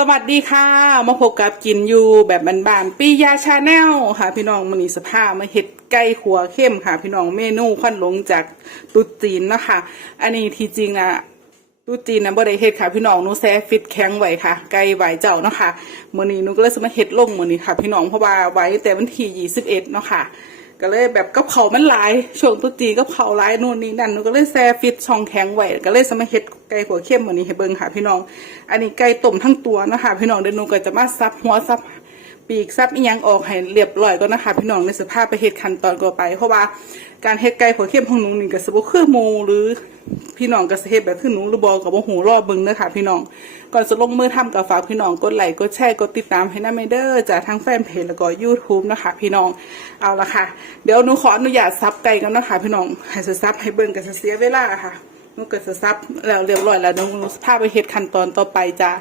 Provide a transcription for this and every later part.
สวัสดีค่ะ มาพบกับกินอยู่แบบบานๆปียาชาแนลค่ะ พี่น้องมันนี้สภาพมาเห็ดไก่ขัวเข้มค่ะ พี่น้องเมนูควันหลงจากตุจีนนะคะ อันนี้ที่จริงนะตุจีนนะบ่ได้เฮ็ดค่ะ พี่น้องนูแซ่ฟิตแข็งไว้ค่ะ ไก่ไหวเจ้านะคะมื้อนี้นูก็เลยจะมาเฮ็ดลงมื้อนี้ค่ะ พี่น้องเพราะว่าไว้แต่วันที่21เนาะค่ะ ก็เลยแบบกับเขามันหลายช่วงตุจีกับเขาหลายนู่นนี่นั่นหนูก็เลยแซ่ฟิตช่องแข็งไว้ก็เลยสมาเฮ็ดไก่หัวเข้มเหมือนนี้ให้เบิ่งค่ะพี่น้อง อันนี้ไก่ต้มทั้งตัวนะคะพี่น้องเดี๋ยวหนูก็จะมาซับหัวซับ ปีกซับอีหยังออกให้เรียบร้อยก่อนนะคะ พี่น้องในสภาพไปเฮ็ดขั้นตอนก่อไป เพราะว่าการเฮ็ดไก่หัวเข้มของหนูนี่ก็สิบ่คือหมูหรือพี่น้องก็สิเฮ็ดแบบคือหนูหรือบ่ก็บ่ฮู้รอเบิ่งเด้อค่ะพี่น้องก่อนจะลงมือทำก็ฝากพี่น้องกดไลค์กดแชร์กดติดตามให้นำเด้อจากทั้งแฟนเพจแล้วก็ YouTube นะคะ พี่น้องเอาละค่ะ เดี๋ยวหนูขออนุญาตซับไก่กันนะคะ พี่น้องให้ซับให้เบิ่งก็สิเสียเวลาค่ะหนูก็สิซับแล้วเรียบร้อยแล้วหนูพาไปเฮ็ดขั้นตอนต่อไปจ้า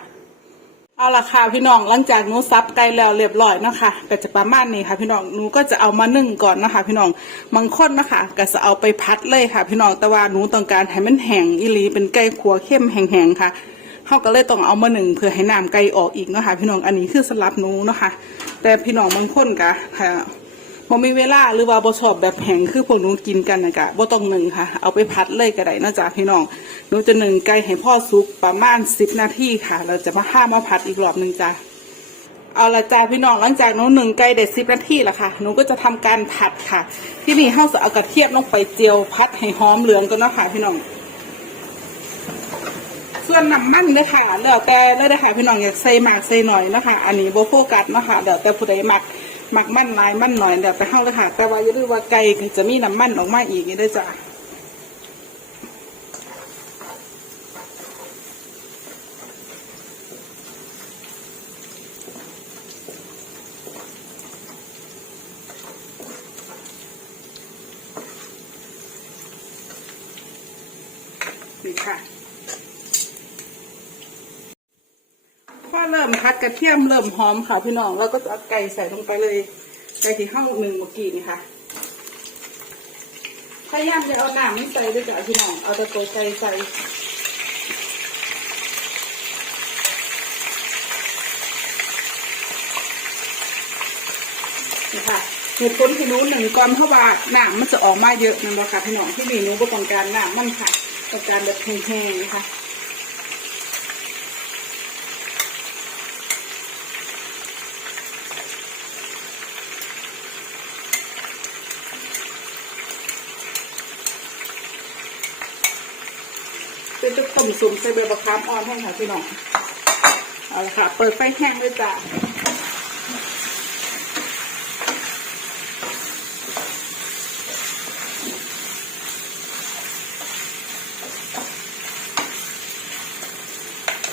เอาละค่ะพี่น้องหลังจากหนูซับไก่แล้วเรียบร้อยนะคะก็จะประมาณนี้ค่ะ พี่น้องหนูก็จะเอามานึ่งก่อนนะคะ พี่น้องบางคนนะคะก็จะเอาไปพัดเลยค่ะ พี่น้องแต่ว่าหนูต้องการให้มันแห้งอีหลีเป็นไก่ขัวเข้มแห้งๆค่ะเขาก็เลยต้องเอามาหนึ่งเพื่อให้น้ำไก่ออกอีกนะคะ พี่น้องอันนี้คือสลับหนูนะคะ แต่พี่น้องบางคนก็ค่ะ บ่มีเวลาหรือว่าบ่ชอบแบบแห้งคือพวกหนูกินกันนะกะบ่ต้องหนึ่งค่ะ เอาไปพัดเลยก็ได้นะจ๊ะพี่น้องหนูจะหนึ่งไก่ให้พ่อสุกประมาณสิบนาทีค่ะ เราจะมาห้ามาพัดอีกรอบหนึ่งจ้ะเอาละจ้าพี่น้องหลังจากหนูหนึ่งไก่ได้สิบนาทีล้วค่ะหนูก็จะทำการผัดค่ะ ที่นี่เฮาจะเอากระเทียมลงไปเจียวพัดให้หอมเหลืองก่อนนะค่ะพี่น้องส่วนน้ำมันเนี่ยค่ะแล้วแต่เลยนะคะพี่น้องอยากใส่มากใส่หน่อยนะคะ อันนี้โบโฟกัสนะคะเดี๋ยวแต่ผู้ใดมัก มักมันหลายมันหน่อยเดี๋ยวไปห้องเลยค่ะ แต่ว่าอย่าลืมว่าไก่ก็จะมีน้ำมันออกมาอีกนี่ด้วยจ้ะ อเริ่มพัดกระเทียมเริ่มหอมค่ะพี่น้องแล้วก็จะเอาไก่ใส่ลงไปเลยไก่ที่ห้องหนึ่งเมื่อกี้นี่ค่ะพยายามจะเอาน้ำไม่ใส่ด้วยจ้ะพี่น้องเอาต่ตัวไก่ใส่นะค่ะเหตุผลที่นูหนึ่งก่อนเพราะว่าหน้ำมันจะออกมาเยอะนั่นแหละค่ะพี่น้องที่นี่หนูก็ต้องการหน้ำมันค่ะต้องการแบบแห้งๆนะคะ จะต้มสุ่มใส่ใบมะขามอ่อนให้ค่ะพี่น้องเอาละค่ะ เปิดไฟแห้งด้วยจ้ะ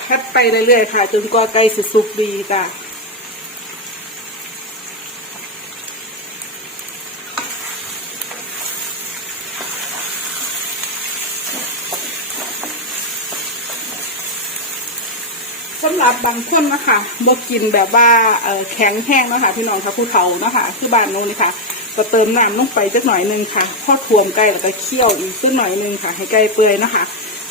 แคบไปเรื่อยๆค่ะ จนกว่าไก่สุสุกดีจ้ะ สำหรับบางคนนะคะบ่กินแบบว่าแข็งแห้งนะคะพี่น้องค่ะผู้เฒ่านะคะคือบ้านโน้นนี่ค่ะก็เติมน้ำลงไปจักหน่อยนึงค่ะพอท่วมไก่แล้วก็เคี่ยวอีกจักหน่อยนึงค่ะ ให้ไก่เปื่อยนะคะ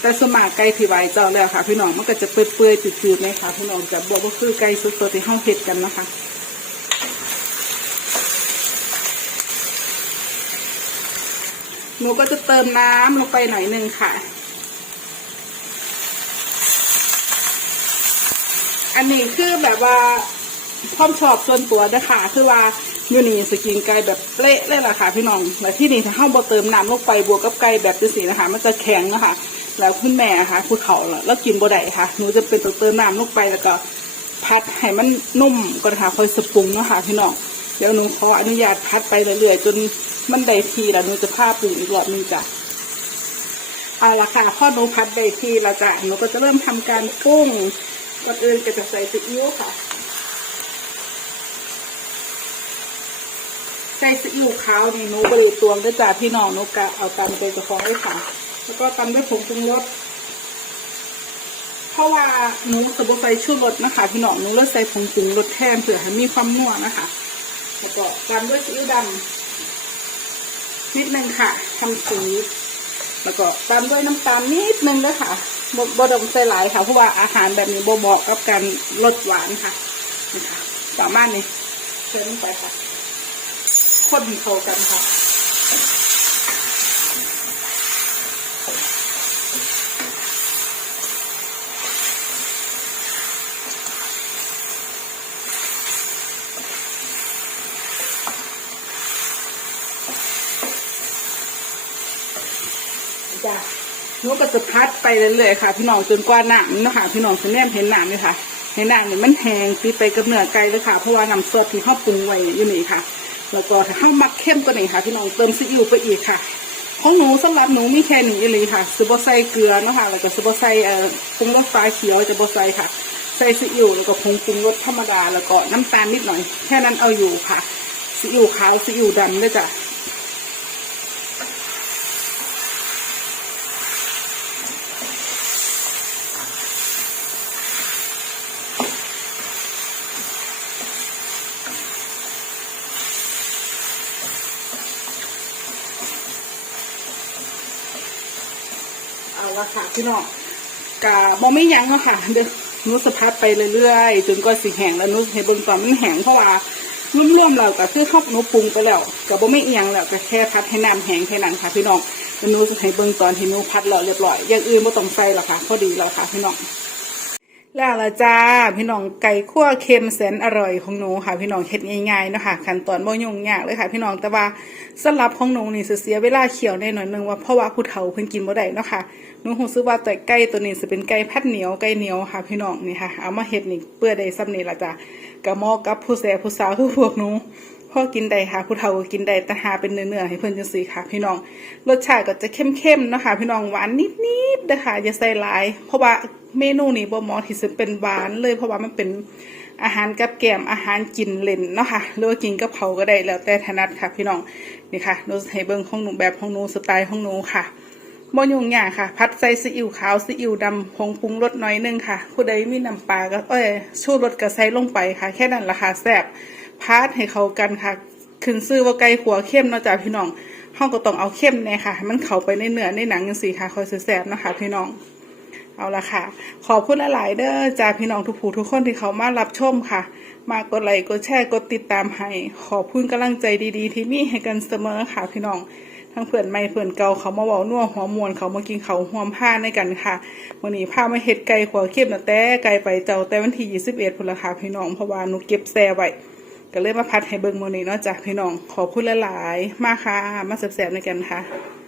แต่สมาไก่ที่ไหวเจ้าแล้วค่ะ พี่น้องมันก็จะเปื่อยๆจืดๆไหมคะพี่น้องจะบอกว่าคือไก่สดๆที่ห้องเผ็ดกันนะคะหนูก็จะเติมน้ำลงไปหน่อยนึงค่ะ อันนี้คือแบบว่าความชอบส่วนตัวนะคะคือว่าอยู่นี่สกินไก่แบบเละเลยล่ะค่ะพี่น้องแล้วที่นี่ถ้าห้าบ่เติมน้ำลงไปบวกกับไก่แบบจังสีนะคะ มันจะแข็งนะคะแล้วคุณแม่ค่ะผู้เฒ่าแล้วกินบ่ได้ค่ะหนูจะเป็นตัวเติมน้ำลงไปแล้วก็พัดให้มันนุ่มก่อนค่ะค่อยสปรุงเนาะค่ะพี่น้องเดี๋ยวหนูขออนุญาตพัดไปเรื่อยๆจนมันได้ทีแล้วหนูจะพาปรุงอีกรอบหนึงจ้ะเอาละค่ะพอหนูพัดได้ทีแล้วจ้ะหนูก็จะเริ่มทำการปรุง ก่อนอื่นก็จะใส่ซีอิ๊วค่ะ ใส่ซีอิ๊วขาวนี่หนูบริตวงด้วยจ้ะพี่น้องหนูกะเอาตำไปกระฟองไว้ค่ะ แล้วก็ตำด้วยผงปรุงรสเพราะว่าหนูสมบูรใส่ชูรสนะคะ พี่น้องหนูเลือกใส่ผงปรุงรสแทนเผื่อให้มีความนัวนะคะ แล้วก็ตามด้วยซีอิ๊วดำนิดนึงค่ะทำสี แล้วก็ตามด้วยน้ำตาลนิดนึงด้วยค่ะบ่บ่ต้องใส่หลายค่ะเพราะว่าอาหารแบบนี้บ่เหมาะกับการรสหวานค่ะนี่ค่ะประมาณนี้เชิญไปค่ะคนเข้ากันค่ะ จ้ะหนูก็จะพัดไปเรื่อยๆค่ะ พี่น้องจนกว่าหนังนะคะพี่น้องจะแนมเห็นหนังเลยค่ะเห็นหนังเนี่ยมันแห้งตีไปกับเนื้อไก่เลยค่ะ เพราะว่าน้ำซอสที่เขาปรุงไว้อยู่นี่ค่ะ แล้วก็ถ้าเขามักเข้มตัวนี้ค่ะ พี่น้องเติมซีอิ๊วไปอีกค่ะของหนูสำหรับหนูมีแค่นี้เลยค่ะซูบอใส่เกลือนะคะแล้วก็ซูบอใส่เอ่อปรุงรสฟ้าเขียวจะบอใส่ค่ะใส่ซีอิ๊วแล้วก็ผงปรุงรสธรรมดาแล้วก็น้ำตาลนิดหน่อย แค่นั้นเอาอยู่ค่ะซีอิ๊วขาวซีอิ๊วดำด้วยจ้ะ เอาละค่ะพี่น้องกะบ่ไม่ยั้งแล้วค่ะเดี๋ยวนุสะพัดไปเรื่อยๆจนก็สิแห้งแล้วนุให้เบิ่งตอนมันแห้งเพราะว่าร่วมๆเราก็คือข้าวนุปรุงไปแล้วก็บ่ไม่เอียงแล้วก็แค่พัดให้น้ำแห้งแค่นั้นค่ะพี่น้องแล้วหนูจะให้เบิ่งตอนที่นุพัดแล้วเรียบร้อยอย่างอื่นบ่ต้องใส่หรอกค่ะพอดีแล้วค่ะพี่น้อง แล้วละจ้าพี่น้องไก่คั่วเค็มแสนอร่อยของหนูค่ะพี่น้องเฮ็ดง่ายๆเนาะค่ะขั้นตอนบ่ยุ่งยากเลยค่ะ พี่น้องแต่ว่าสำหรับของหนูนี่สเสียเวลาเคี่ยวแน่หน่อยนึงว่าเพราะว่าผู้เฒ่าเพิ่นกินบ่ได้เนาะค่ะหนูรู้สึกว่าแต่ไก่ตัวนี้สิเป็นไก่พัดเหนียวไก่เหนียวค่ะ พี่น้องนี่ค่ะเอามาเฮ็ดนี่เปื้อได้ซ้ำนี่ล่ะจ้ะก็เหมาะกับผู้แสผู้สาวคือพวกหนู พอกินได้ค่ะผู้เฒ่าก็กินได้แต่หาเป็นเนื้อๆให้เพิ่อนจังซี่ค่ะ พี่น้องรสชาติก็จะเข้มๆนะคะพี่น้องหวานนิดๆเด้อค่ะอย่าใส่หลาย เพราะว่าเมนูนี้บ่หมาะที่จะเป็นหวานเลยเพราะว่ามันเป็นอาหารกับแกมอาหารกินเล่นเนาะค่ะหรือว่ากินกับเขาก็ได้แล้วแต่ถนัดค่ะ พี่น้องนี่ค่ะหนูให้เบิ่งของหนูแบบของหนูสไตล์ของหนูค่ะบ่ยุ่งยากค่ะ พัดใส่ซีอิ๊วขาวซีอิ๊วดำผงปรุงรสน้อยนึงค่ะ ผู้ใดมีน้ำปลาก็เอ้ยชูรสก็ใส่ลงไปค่ะ แค่นั้นล่ะค่ะแซ่บ พัดให้เขากันค่ะ ขึ้นชื่อว่าไก่ขัวเข้มเนาะจ้ะพี่น้องเฮาก็ต้องเอาเข้มแน่ค่ะให้มันเข้าไปในเนื้อในหนังจังซี่ค่ะคอยสิแซ่บเนาะค่ะพี่น้องเอาละค่ะ ขอบคุณหลาย ๆ เด้อจ้าพี่น้องทุกผู้ทุกคนที่เขามารับชมค่ะ มากดไลค์กดแชร์กดติดตามให้ ขอบคุณกำลังใจดีๆ ที่มีให้กันเสมอค่ะพี่น้อง ทั้งเพื่อนใหม่เพื่อนเก่าเขามาเว้านัวหัวมวนเขามากินเขาวหวมผ้าในกันค่ะวันนี้พามาเฮ็ดไก่ขัวเข้มนะแต่ไก่ไปเจ้าแต่วันที่ 21พุ่นละค่ะพี่น้องเพราะว่าหนูเก็บแซ่ไว้ ก็เลยมาพัดให้เบิ่งมื้อนี้เนาะจ้ะพี่น้องขอบคุณหลายๆ มากค่ะ มาแซ่บๆในกันค่ะ